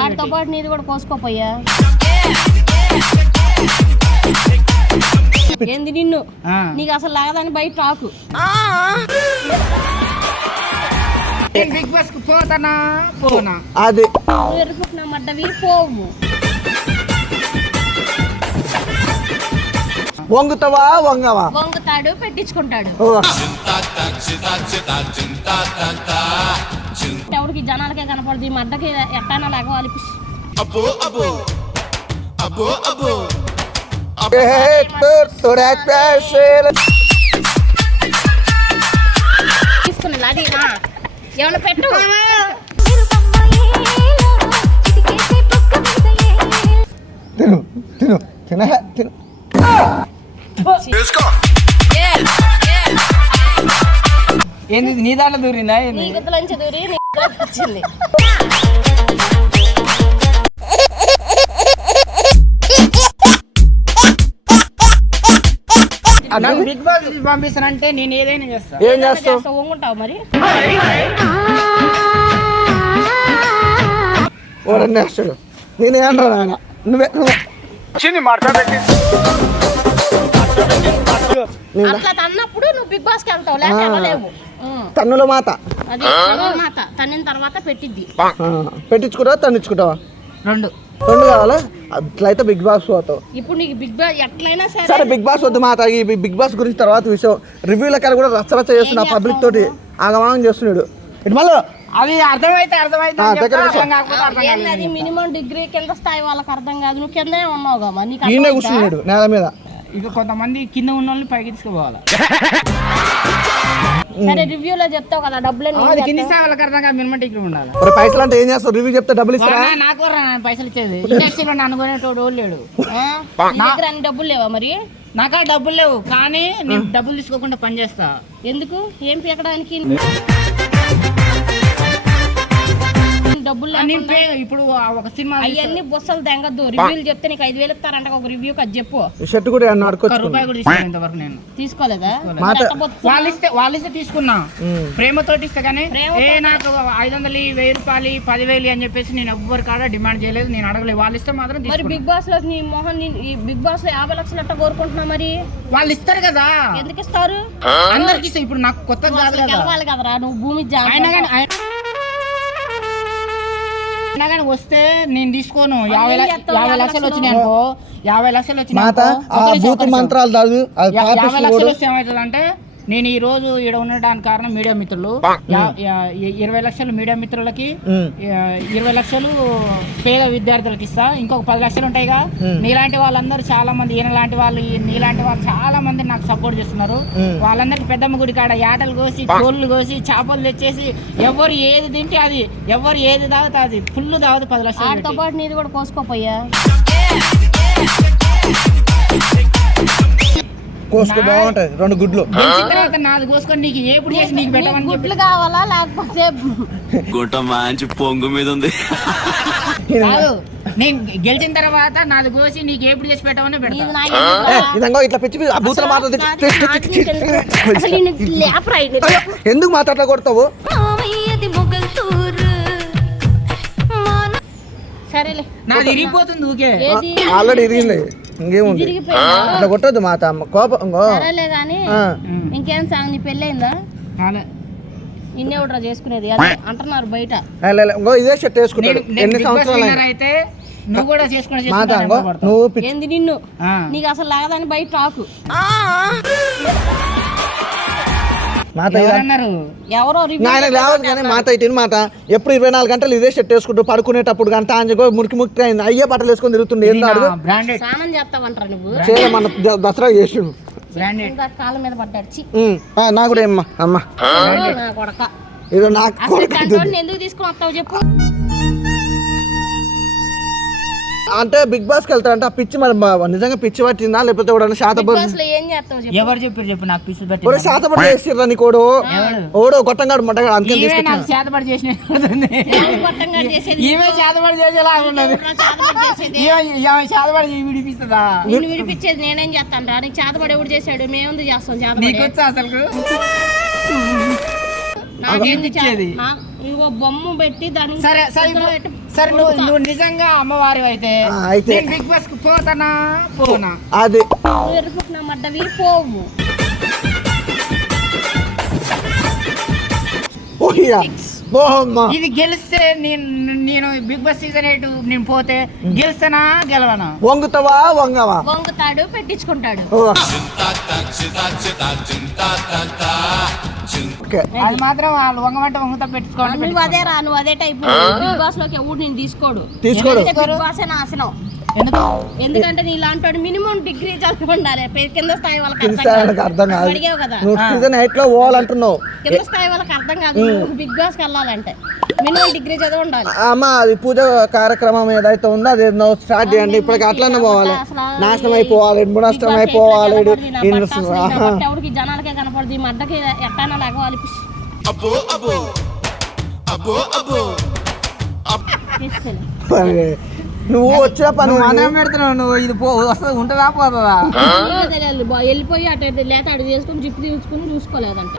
ఆడితో. పాటు నీది కూడా కోసుకోపోయా? ఏంది నిన్ను. నీకు అసలు లాగదని బయట టాకు బిగ్ బాస్కు పోతానా? పోనా? అది. పోవు. వంగుతావా వంగవా? వంగుతాడు పెట్టించుకుంటాడు. ఎవరికి జనాలకే కనపడదు ఈ మడ్డకి ఎట్టైనా లేకపోవాలి ఏ, తో- తోడా పేషేల. తీసుకుని అది ఏమన్నా పెట్టు. తిను తిన తిను. ఏంది నీ దాంట్లో దూరిందా ఏంది? నీ గద్దలంచి దూరి నీ గద్దలోకి వచ్చింది. నాకు బిగ్ బాస్ పంపిస్తానంటే నేను ఏదైనా చేస్తా. ఏం చేస్తావు? చేస్తావు వంగుంటావు మరి? ఓడన్నీ వేస్తాడు నేనేమన్నా నాయన నువ్వే నువ్వే. నేను అట్లా తన్నప్పుడు నువ్వు బిగ్ బాస్కి వెళ్తావు. తన్నుల మాత. అది మాట తన్నిన తర్వాత పెట్టిద్ది. పెట్టించుకుంటావా తన్నించుకుంటావా? రెండు. రెండు కావాలా? అట్లయితే బిగ్ బాస్ పోతావు. ఇప్పుడు నీకు బిగ్ బాస్ ఎట్లయినా సరే సరే బిగ్ బాస్ వద్దు మాట ఈ బిగ్ బాస్ గురించి తర్వాత విషయం. రివ్యూల కాడ కూడా రచ్చరచ్చ చేస్తున్నా పబ్లిక్ తోటి. ఆగమాగం చేస్తున్నాడు. ఇటు మళ్ళీ. అది అర్థమైతే అర్థమైతే మినిమం డిగ్రీ కింద స్థాయి వాళ్ళకి అర్థం కాదు. నువ్వు కిందనే ఉన్నావు కదా నీకు ఈయనే అర్థమైందా? కూర్చున్నాడు నేల మీద. ఇక కొంతమంది కింద ఉన్న వాళ్ళని పైకి తీసుకుపోవాలి. సరే రివ్యూలో చెప్తావు కదా డబ్బులు అది కింది స్థాయి వాళ్ళకి అర్థం కాదు మినిమం డిగ్రీ ఉండాలి? మరి పైసలు అంటే ఏం చేస్తావు? రివ్యూ చెప్తే డబ్బులు ఇస్తారా? నాకు రా నాన్న పైసలు ఇచ్చేది. ఇండస్ట్రీలో నన్ను కొనేటోడు ఎవడు లేడు. దగ్గర అన్ని డబ్బులు లేవా మరి? నాకా డబ్బులు లేవు కానీ నేను డబ్బులు తీసుకోకుండా పని చేస్తా ఎందుకు? ఏం పీకడానికి? ఇప్పుడు ఆ ఒక సినిమా అవన్నీ బుස්සలు తెంగద్దు రివ్యూలు చెప్తే నీకు ఐదు వేలు ఇస్తారంట ఒక రివ్యూ అది చెప్పు. ఈ షర్ట్ కూడా రూపాయి ఇంతవరకు నేను. తీసుకోలేదా? వాళ్ళు ఇస్తే వాళ్ళు ఇస్తే తీసుకున్నా. ప్రేమతోటి ఇస్తే కానీ. ఏ నాకు ఐదు వందలు వెయ్యి రూపాయలు పదివేలు అని చెప్పేసి నేను ఎవ్వరి కాడ డిమాండ్ చేయలేదు నేను అడగలేదు. వాళ్ళు ఇస్తే మాత్రం మరి. బిగ్ బాస్లో నీ మొహన్ నీ- ఈ బిగ్ బాస్లో యాభై లక్షలు ఎట్ట కోరుకుంటున్నా మరి? వాళ్ళు ఇస్తారు కదా ఎందుకు ఇస్తారు. అందరికి ఇప్పుడు నాకు కొత్త కాదు కదా. కదరా నువ్వు భూమి అయినా జాగ్రత్త కానీ కానీ వస్తే నేను తీసుకోను యాభై? యాభై లక్షలు? వచ్చినాయి అనుకో యాభై లక్షలు వచ్చినాయి మాత అనుకో, ఆ భూత. మంత్రాలు చదువు అది యాభై పాపిస్తూ లక్షలు కూడా వస్తే ఏమవుతుంది అంటే నేను ఈ రోజు ఇక్కడ ఉండడానికి కారణం మీడియా మిత్రులు ఇరవై లక్షలు మీడియా మిత్రులకి ఇరవై లక్షలు పేద విద్యార్థులకు ఇస్తా ఇంకొక పది లక్షలు ఉంటాయిగా. నీలాంటి వాళ్ళందరూ చాలా మంది ఈయన లాంటి వాళ్ళు ఈ- నీలాంటి వాళ్ళు చాలా మంది నాకు సపోర్ట్ చేస్తున్నారు. వాళ్ళందరికి పెద్దమ్మ గుడి కాడ యాటలు కోసి కోళ్ళు కోసి చేపలు తెచ్చేసి ఎవరు ఏది తింటే అది ఎవరు ఏది తాగితే అది ఫుల్ తాగదు పది లక్షలు పెట్టి. పాటు నీది కూడా కోసుకోపోయా కోసుకో బాగుంటది రెండు గుడ్లు. తర్వాత నాది కోసుకొని నీకు ఎప్పుడు చేసి నీకు నీకు పెట్టమని చెప్పి. గుడ్లు కావాలా లేకపోతే గుంట మంచి పొంగు మీద ఉంది. కాదు నేను గెలిచిన తర్వాత నాది కోసి నీకు ఎప్పుడు చేసి పెట్టమని పెడతా. ఇట్లా పిచ్చి పిచ్చి- భూతుల. ఎందుకు మాట్లాడలా కొడతావు? సరేలే. నాది ఇరిగిపోతుంది ఊకే ఆల్రెడీ ఇరిగింది. ఇంకేముంది? అట్లా కొట్టద్దు మాత అమ్మ కోపం. సరేలే కానీ. ఇంకేం సాంగ్ నీ పెళ్ళయిందా కాలే. ఇన్నే ఒకటి చేసుకునేది. అదే అంటున్నారు బయట. ఇదే షర్ట్ నేను ఎన్ని సంవత్సరాలు అయితే నువ్వు కూడా చేసుకుని మాత. నువ్వు ఏంది నిన్ను. నీకు అసలు లాగదని బయట టాకు. మాత ఎవరో లేవదు కానీ మాత ఇటు ఎప్పుడు ఇరవై నాలుగు గంటలు ఇదే షర్ట్ వేసుకుంటూ పడుకునేటప్పుడు గంట అంజగో మురికి మురికి అయింది. అయ్యే బట్టలు వేసుకొని తిరుగుతుండే. ఏం చేయలే మన దసరా చేసిండు. బ్రాండెడ్. ఇంకా కాళ్ళ మీద పడ్డాడు. చి ఉమ్, ఆ, నా కూడా ఏమ్మా అమ్మ. నా కొడక. ఇది నాకు ఎందుకు తీసుకుని వస్తావు చెప్పు. అంటే బిగ్ బాస్కి వెళ్తారంటే ఆ పిచ్చి మరి నిజంగా పిచ్చి పట్టిందా? లేకపోతే ఎవడన్నా బిగ్ శాతపడి బాస్లో ఏం చేస్తావు చెప్పు. ఎవరు చెప్పారు చెప్పు నాకు పెట్టి ఒరే శాతపడి చేసిర్రా నీకోడు ఎవడు? ఓడో గొట్టంగాడు మొట్టగాడు అందుకని ఈమె తీసుకొచ్చిన. నాకు చేతపడి చేసిన చేసేది? ఈమె చేతపడి చేసేలా ఉన్నది. ఎవరు చేతబడి చేసేది? ఈమె ఈమె చేతపడి విడిపిస్తుందా? నిన్ను విడిపించేది నేనేం చేస్తాను రా? నీకు చేతబడి ఎవడు చేశాడు? మేముంది చేస్తాం చేతబడి నీకు వచ్చా అసలు? నాకేంది ఇచ్చేది. ఇగో బొమ్మ పెట్టి దానికి సరే సరే ఇక్కడ ఇప్పుడు పెట్టి సరే నువ్వు నువ్వు నిజంగా అమ్మవారి అయితే ఆ, అయితే. నేను బిగ్ బాస్కి పోతానా? పోనా? అది. పోవు. బోమ్మ ఇది గెలిస్తే నేను నేను బిగ్ బాస్ సీజన్ ఎయిట్ నేను పోతే గెలుస్తానా గెలవనా? వంగుతావా వంగవా? వంగుతాడు పెట్టించుకుంటాడు. అది మాత్రం వాళ్ళు వంగమంటే వంగుతా పెట్టుకోండి నువ్వు అదే రా నువ్వు అదే టైప్ బిగ్ బాస్లోకి ఎవడు నేను తీసుకోడు. తీసుకోడు. బిగ్ బాస్ నాశనం ఎందుకంటే నీ లాంటి మినిమం డిగ్రీ చదివి ఉండాలి కింద స్థాయి వాళ్ళకి అర్థం కాదు. నువ్వు సీజన్ ఎయిట్లో పోవాలంటున్నావు. కింద స్థాయి వాళ్ళకి అర్థం కాదు. బిగ్ బాస్కి వెళ్ళాలంటే. మినిమం డిగ్రీ చదివి ఉండాలి అమ్మ అది పూజ కార్యక్రమం ఏదైతే ఉందో అది ఏదో స్టార్ట్ చేయండి. ఇప్పటికి అట్లనే పోవాలి. నాశనం అయిపోవాలి నష్టం అయిపోవాలి. ఎవరికి జనాలకే కనపడదు ఈ మడ్డకి ఎట్టైనా లెగవాలి. తీసుకెళ్ళు. మరి నువ్వు వచ్చిన పని నువ్వు. అన్నం పెడుతున్నావు నువ్వు ఇది పో వస్తుంది ఉంటుందా పోతుందా బా- వెళ్ళిపోయి అటు ఇటు లేత అడుగు చేసుకుని జిప్పు తీసుకుని చూసుకోలేదంట.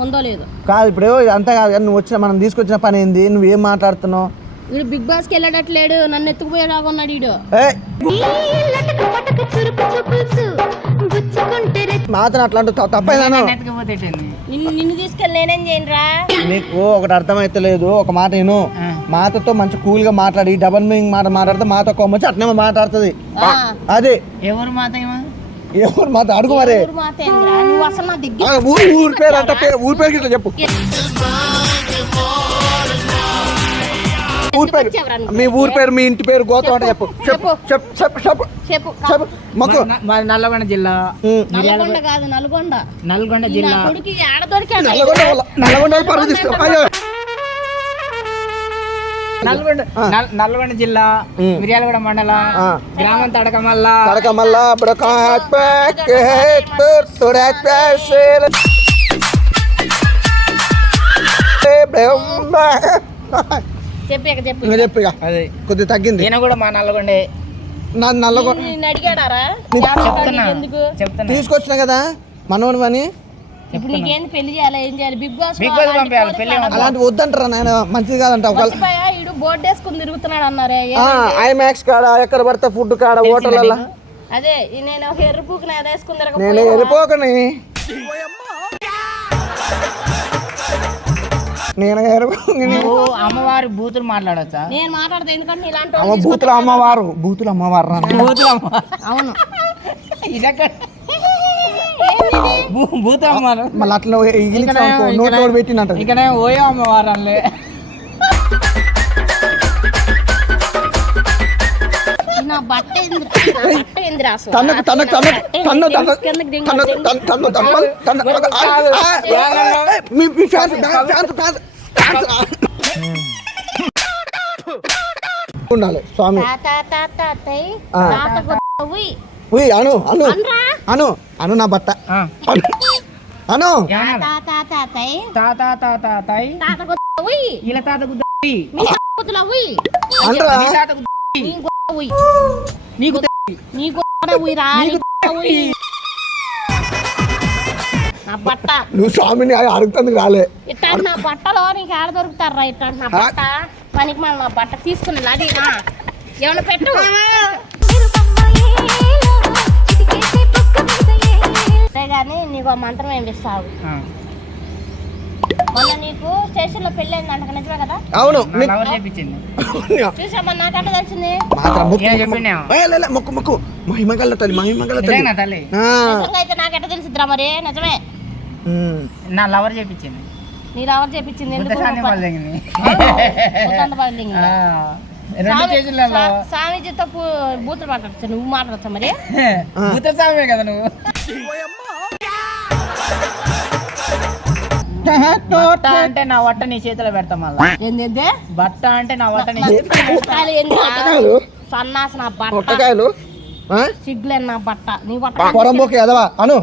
ఉందో లేదో. కాదు ఇప్పుడు అంతా కాదు కానీ నువ్వు వచ్చిన మనం తీసుకొచ్చిన పని ఏంది? నువ్వు ఏం మాట్లాడుతున్నావు? వీడు బిగ్ బాస్కి వెళ్ళేటట్లేడు నన్ను ఎత్తుకుపోయేలాగా ఉన్నాడు వీడు. ఏ! మాత్రం అట్లా అంటే తప్పైందాను నిన్ను నిన్ను తీసుకెళ్ళి నేనేం చేయనురా? నీకు ఒకటి అర్థమైతలేదు ఒక మాట నేను ఆ. మాతతో మంచి కూల్గా మాట్లాడి డబల్ మీనింగ్ మాట మాట్లాడితే మాతో కొమ్మచ్చి అట్నే మాట్లాడుతుంది. అదే. ఎవరు మాత ఏమో? ఎవరు మాతో అడుగు మరి. ఊరు మాత ఏందిరా? నువ్వు అసలు నా దగ్గర ఆ, ఊరు పేరు అంట పేరు ఊరి పేరు గిట్ల చెప్పు. ఊరి పేరు? మీ ఊరి పేరు మీ ఇంటి పేరు గోతం అంటే చెప్పు. చెప్పు. చెప్పు చెప్పు. చెప్పు చెప్పు చెప్పు. మొక్కు మా- మాది నల్లగొండ జిల్లా. నల్గొండ కాదు నల్గొండ. నల్గొండ జిల్లా. పరువు తీస్తాం అయ్యో. నల్గొండ నల్గొండ జిల్లా. మిర్యాలగూడ మండల. గ్రామం తడకమల్ల. తడక మళ్ళా ఇప్పుడు కాట్ ప్యాక్ తుర్ తురాక్ ప్యాషేల్ ఏ బ్రహ్మ. చెప్పు ఇక చెప్పు. అదే. కొద్దిగా తగ్గింది. ఈయన కూడా మా నల్గొండే. నా నల్లగొండ చెప్తున్నా. చెప్తున్నా. తీసుకొచ్చిన కదా మనోడు అని. ఇప్పుడు నీకేంది పెళ్ళి చేయాలి ఏం చేయాలి? బిగ్ బాస్ బిగ్ బాస్ పంపించాలి ఏమవుతుంది? అలాంటి వద్దంటారా నాయన? మంచిది కాదంట ఒక మర్చిపోయా ఈడు బోర్డు వేసుకుని తిరుగుతున్నాడు అన్నారే. ఏ- ఐమాక్స్ కాడ ఎక్కడ పడితే ఫుడ్ కాడ హోటళ్ళ అదే నేను ఒక ఎర్ర పూకు నేను వేసుకుని నేను? వెళ్ళిపోకని నేను నువ్వు అమ్మవారి బూతులు మాట్లాడవచ్చా నేను మాట్లాడతా ఎందుకంటే ఇలాంటి బూతుల అమ్మవారు బూతుల అమ్మవారు. బూతులు అమ్మ అవును. ఇదెక్కడ భూ- భూత అమ్మవారు మళ్ళీ అట్లా నోట్లో పెట్టినట్టు ఇకనే ఓయో అమ్మవారు అనలే ఈ నా బట్ట తనకు తనకు తనకు తన్ను తన్ను తన్ను. తన్ను తన్ను తన్ను మీ మీ ఫ్యాన్స్ ఫ్యాన్స్ ఫ్యాన్స్ ఫ్యాన్స్ ఉండాలి స్వామి. తాత తాత. తాత ఉయ్. అను అను. అనరా. అను అను నా బట్ట ఆ, అను? తాత తాత తాయి. ఇలా తాత. నీకు నువ్వు స్వామిని అడుగుతుంది రాలే. ఇట్లా నా బట్టలో నీకు ఆడ దొరుకుతారా ఇట్లా నా బట్ట? పనికి మళ్ళీ నా బట్ట తీసుకుని అదినా ఏమన్నా పెట్టు. కానీ నీకు ఆ మంత్రం ఏం ఇస్తావు? మొన్న నీకు స్టేషన్లో పెళ్ళి అయింది అంట నిజమే కదా? అవును నా లవర్ చేపించింది చూసామా నాకంటే తెలిసింది? మాత్రం మొక్కు ఏం మొక్కు, చెప్పినా? మొక్కు. ఏ, లే, లే, మొక్కు మొక్కు. మహిమగల్ల తల్లి మహిమగల్ల తల్లి. నిజంగా తల్లి? ఆ, నిజంగా అయితే నాకెట్ట తెలిసిద్దిరా మరి? నిజమే. నా లవర్ చేపించింది నీరు ఎవరు చెప్పించింది ఎందుకు? స్వామీజీతో బూతులు మాట్లాడచ్చు నువ్వు మాట్లాడచ్చా మరి. భూత స్వామి కదా నువ్వు. బట్ట అంటే నా వట్ట నీ చేతిలో పెడతా మళ్ళా. ఏంది బట్ట అంటే నా వట్ట నీ చేతిలో సన్నాసి నా బట్ట. పొట్టకాయలు ఆ? సిగ్గులేని నా బట్ట. నీ బట్ట అను.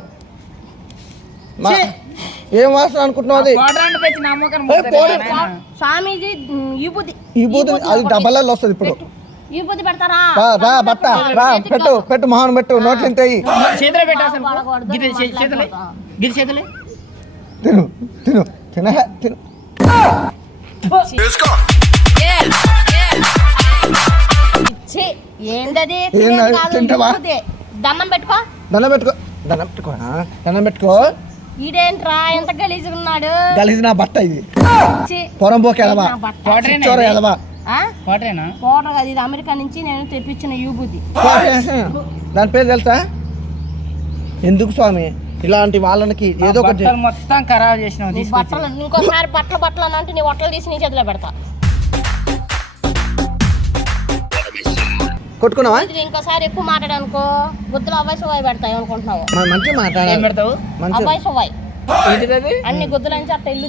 ఏం వాసన అనుకుంటున్నావు అది. స్వామీజీ విభూతి అది డబ్బలలో వస్తుంది ఇప్పుడు. పెట్టు. విభూతి పెడతారా? రా రా బట్ట రా పెట్టు పెట్టు మొహన్ పెట్టు నోట్లు చేతులే తిను తిను తిన తిను? ఇప్పుడే. దండం పెట్టుకో. దండం పెట్టుకో. దండం పెట్టుకో దండం పెట్టుకో. ఈడేంట్రా ఎంత గలీజుగా ఉన్నాడు గలీజ్ నా బట్ట. ఇది? ఛీ, పొరం పోకి ఎదవా కాదు ఇది అమెరికా నుంచి నేను తెప్పించిన యూబుది. దాని పేరు తెలుసా? ఎందుకు స్వామి? ఇలాంటి వాళ్ళకి ఏదో ఒకటి బట్టలు మొత్తం ఖరాబ్ చేసినావు నీ తీసుకొచ్చి బట్టలు ఇంకోసారి బట్టలు బట్టలు అని అంటే నీ బట్టలు తీసి నీ చేతిలో పెడతా. కొట్టుకున్నావా? ఇది ఇంకోసారి ఎక్కువ మాట్లాడనుకో గుద్దులు అబ్బాయి సువాయి పెడతాయి అనుకుంటున్నావు. మరి మంచిగా ఏం మాట్లాడాలి పెడతావు? మంచిగా. అబ్బాయి సువాయి అన్ని గుద్దులు అని చెప్తా ఇల్లు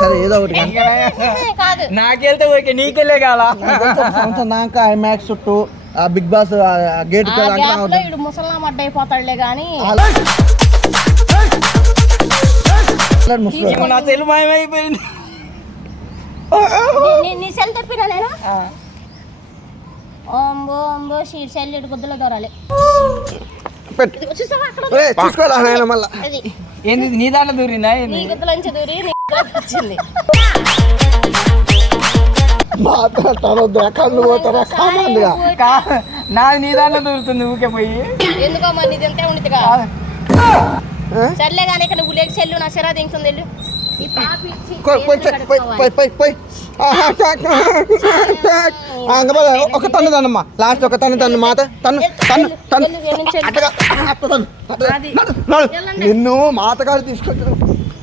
సరే ఏదో ఒకటి కానీ. కాదు. నాకెళ్తే ఓకే నీకెళ్ళే కాల సంవత్సరం దాకా ఐమాక్స్ చుట్టూ ఆ బిగ్ బాస్ గేట్ ఇడు ముసల్లా మడ్డ అయిపోతాడులే ముస్లిం నా తెలుగు మాయమైపోయింది. నీ సెల్ తెప్పినా నేను? ఓంబో ఓంబో షీ సెల్ ఇటు గుద్దులో దొరాలి మళ్ళా. ఏంది నీ దాంట్లో దూరిందా నీ గుద్దులోంచి దూరి నీ వచ్చింది. మాట్లాడతారు కళ్ళు పోతారా కామందిగా. కా- నాది నీ దాంట్లో దూరుతుంది ఊకే పోయి. ఎందుకో మరి నీది ఎంతే ఉండిదిగా సర్లే కానీ ఇక్కడ నువ్వు లేక సెల్లు నా సిరా దించుంది వెళ్ళు. ఒక తన్ను తన్నమ్మా లాస్ట్ ఒక తన్ను తన్ను మాత తన్ను తన్ను తన్ను. అట్టగా. నడు, నడు. వెళ్ళండి. నిన్ను మాతగాడు తీసుకొచ్చాడు